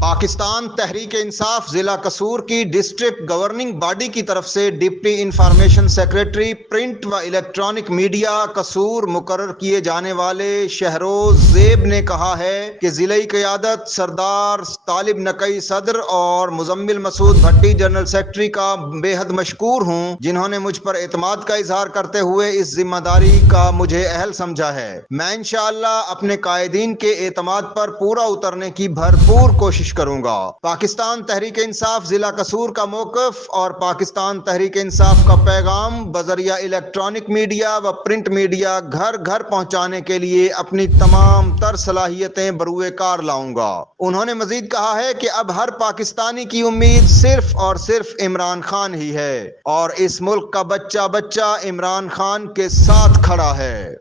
پاکستان تحریک انصاف ضلع قصور کی district governing body کی طرف سے ڈپٹی انفارمیشن سیکریٹری پرنٹ و الیکٹرانک میڈیا قصور مقرر کیے جانے والے شہروز زیب نے کہا ہے کہ ضلعی قیادت سردار طالب نقی صدر اور مزمل مسعود بھٹی جنرل سیکرٹری کا بے حد مشکور ہوں، جنہوں نے مجھ پر اعتماد کا اظہار کرتے ہوئے اس ذمہ داری کا مجھے اہل سمجھا ہے۔ میں انشاءاللہ اپنے قائدین کے اعتماد پر پورا اترنے کی بھرپور کوشش کروں گا۔ پاکستان تحریک انصاف ضلع قصور کا موقف اور پاکستان تحریک انصاف کا پیغام بذریعہ الیکٹرانک میڈیا و پرنٹ میڈیا گھر گھر پہنچانے کے لیے اپنی تمام تر صلاحیتیں بروئے کار لاؤں گا۔ انہوں نے مزید کہا ہے کہ اب ہر پاکستانی کی امید صرف اور صرف عمران خان ہی ہے اور اس ملک کا بچہ بچہ عمران خان کے ساتھ کھڑا ہے۔